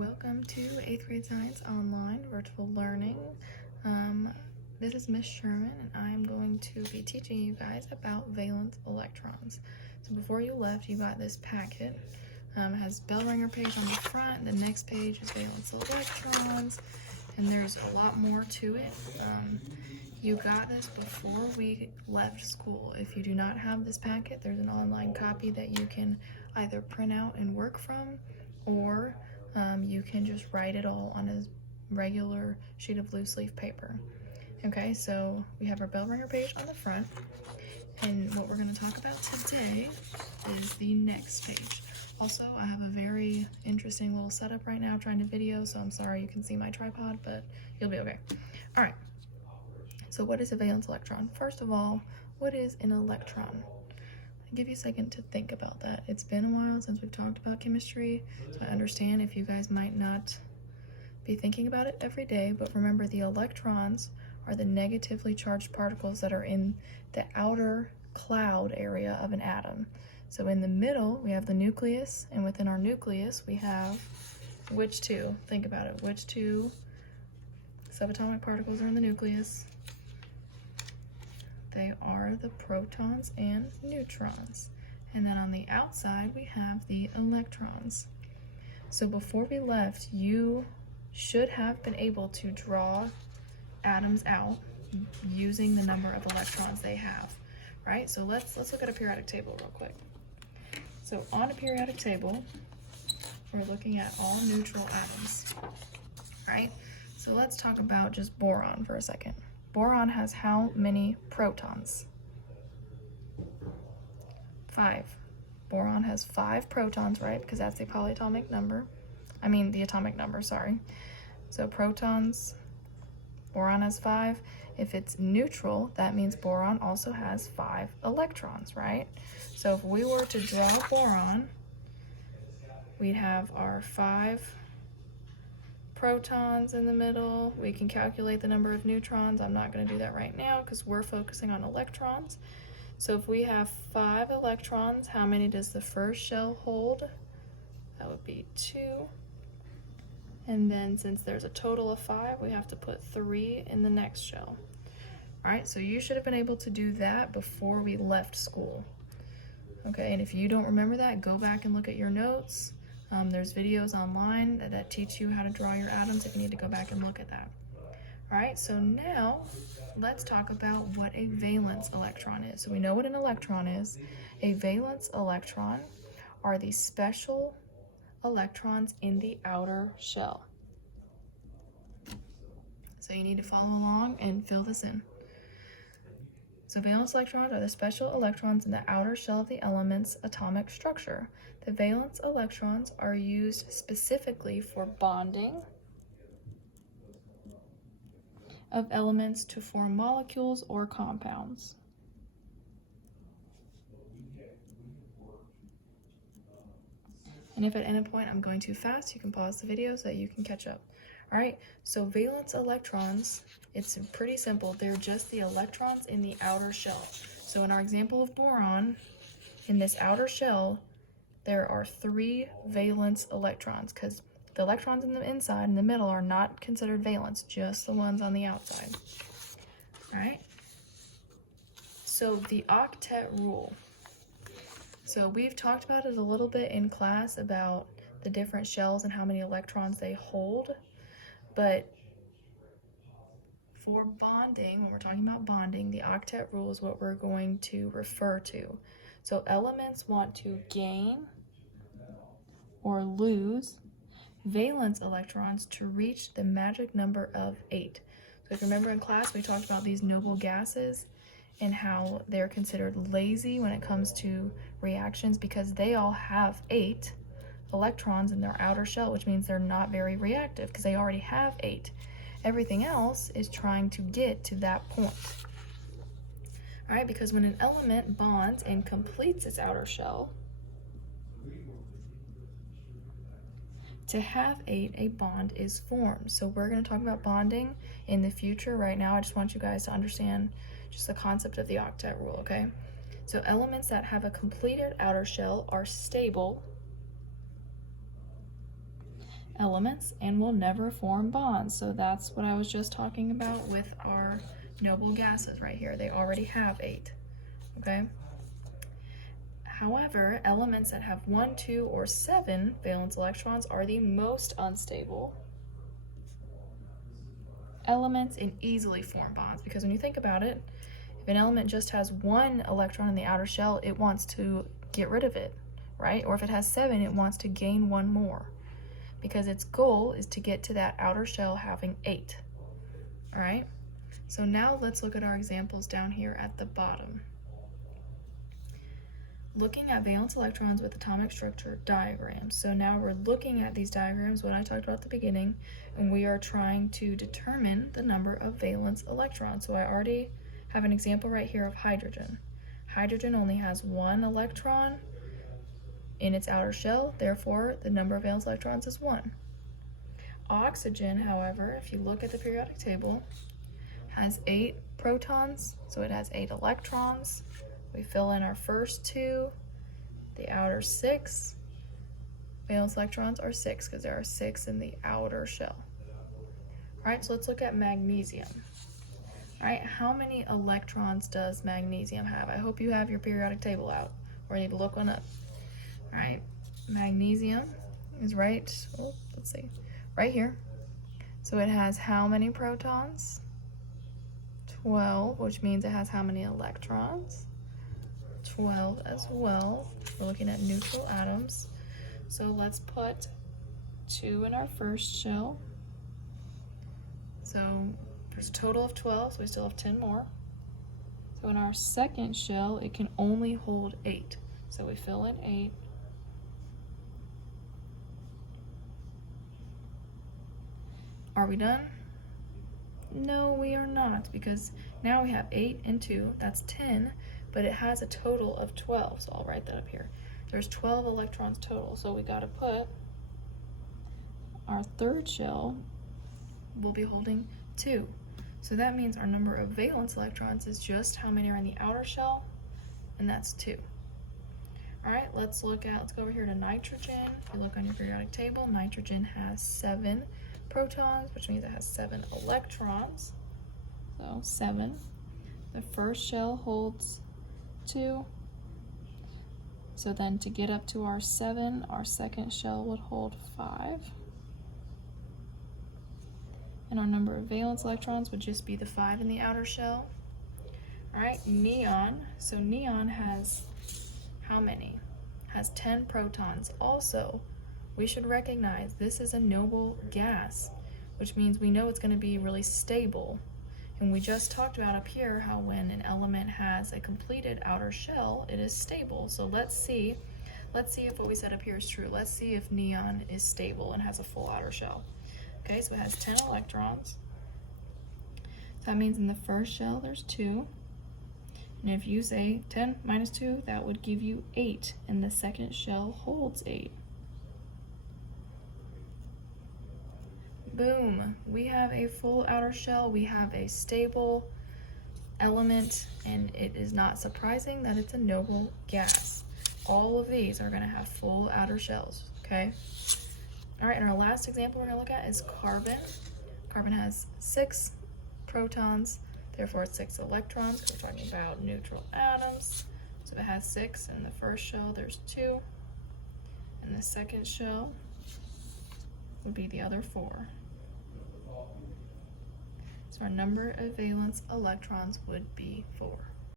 Welcome to 8th grade science online virtual learning. This is Miss Sherman and I'm going to be teaching you guys about valence electrons. So before you left, you got this packet. It has bell ringer page on the front. The next page is valence electrons, and there's a lot more to it. You got this before we left school. If you do not have this packet, there's an online copy that you can either print out and work from, or you can just write it all on a regular sheet of loose leaf paper. Okay, so we have our bell ringer page on the front, and what we're going to talk about today is the next page. Also, I have a very interesting little setup right now trying to video, so I'm sorry you can see my tripod, but you'll be okay. All right, so what is a valence electron? First of all, what is an electron? I'll give you a second to think about that. It's been a while since we've talked about chemistry, so I understand if you guys might not be thinking about it every day, but remember, the electrons are the negatively charged particles that are in the outer cloud area of an atom. So in the middle, we have the nucleus, and within our nucleus, we have which two? Think about it. Which two subatomic particles are in the nucleus? They are the protons and neutrons. And then on the outside, we have the electrons. So before we left, you should have been able to draw atoms out using the number of electrons they have, right? So let's look at a periodic table real quick. So on a periodic table, we're looking at all neutral atoms, right? So let's talk about just boron for a second. Boron has how many protons? 5. Boron has 5 protons, right? Because that's the atomic number, sorry. So protons, boron has 5. If it's neutral, that means boron also has 5 electrons, right? So if we were to draw boron, we'd have our 5 protons in the middle. We can calculate the number of neutrons. I'm not going to do that right now because we're focusing on electrons. So if we have 5 electrons, how many does the first shell hold? That would be 2. And then since there's a total of 5, we have to put 3 in the next shell. All right, so you should have been able to do that before we left school. Okay, and if you don't remember that, go back and look at your notes. There's videos online that teach you how to draw your atoms if you need to go back and look at that. All right, so now let's talk about what a valence electron is. So we know what an electron is. A valence electron are the special electrons in the outer shell. So you need to follow along and fill this in. So valence electrons are the special electrons in the outer shell of the element's atomic structure. The valence electrons are used specifically for bonding of elements to form molecules or compounds. And if at any point I'm going too fast, you can pause the video so that you can catch up. All right, so valence electrons, it's pretty simple. They're just the electrons in the outer shell. So in our example of boron, in this outer shell, there are 3 valence electrons because the electrons in the inside, in the middle, are not considered valence, just the ones on the outside. All right, so the octet rule. So we've talked about it a little bit in class about the different shells and how many electrons they hold. But for bonding, when we're talking about bonding, the octet rule is what we're going to refer to. So elements want to gain or lose valence electrons to reach the magic number of 8. So if you remember in class, we talked about these noble gases and how they're considered lazy when it comes to reactions because they all have 8 electrons in their outer shell, which means they're not very reactive because they already have 8. Everything else is trying to get to that point. All right, because when an element bonds and completes its outer shell, to have 8, a bond is formed. So we're going to talk about bonding in the future. Right now, I just want you guys to understand just the concept of the octet rule, okay? So elements that have a completed outer shell are stable. elements and will never form bonds. So that's what I was just talking about with our noble gases right here. They already have 8, okay? However, elements that have 1, 2, or 7 valence electrons are the most unstable elements and easily form bonds, because when you think about it, if an element just has 1 electron in the outer shell, it wants to get rid of it, right? Or if it has 7, it wants to gain 1 more, because its goal is to get to that outer shell having 8, all right? So now let's look at our examples down here at the bottom. Looking at valence electrons with atomic structure diagrams. So now we're looking at these diagrams, what I talked about at the beginning, and we are trying to determine the number of valence electrons. So I already have an example right here of hydrogen. Hydrogen only has 1 electron in its outer shell, therefore the number of valence electrons is 1. Oxygen, however, if you look at the periodic table, has 8 protons, so it has 8 electrons. We fill in our first 2, the outer 6. Valence electrons are 6 because there are 6 in the outer shell. All right, so let's look at magnesium. All right, how many electrons does magnesium have? I hope you have your periodic table out, or you need to look one up. All right, magnesium is right here. So it has how many protons? 12, which means it has how many electrons? 12 as well. We're looking at neutral atoms. So let's put 2 in our first shell. So there's a total of 12, so we still have 10 more. So in our second shell, it can only hold 8. So we fill in 8. Are we done? No, we are not, because now we have 8 and 2, that's 10, but it has a total of 12, so I'll write that up here. There's 12 electrons total, so we gotta put our third shell will be holding 2. So that means our number of valence electrons is just how many are in the outer shell, and that's 2. All right, let's go over here to nitrogen. If you look on your periodic table, nitrogen has 7 protons, which means it has 7 electrons. So 7. The first shell holds 2. So then to get up to our 7, our second shell would hold 5. And our number of valence electrons would just be the 5 in the outer shell. All right, neon. So neon has how many? Has 10 protons. Also, we should recognize this is a noble gas, which means we know it's going to be really stable. And we just talked about up here how when an element has a completed outer shell, it is stable. So let's see if what we said up here is true. Let's see if neon is stable and has a full outer shell. Okay, so it has 10 electrons. So that means in the first shell there's 2. And if you say 10 minus 2, that would give you 8. And the second shell holds 8. Boom, we have a full outer shell, we have a stable element, and it is not surprising that it's a noble gas. All of these are going to have full outer shells, okay? All right, and our last example we're going to look at is carbon. Carbon has 6 protons, therefore it's 6 electrons, because we're talking about neutral atoms. So it has 6, and in the first shell there's 2, and the second shell would be the other 4. So our number of valence electrons would be 4.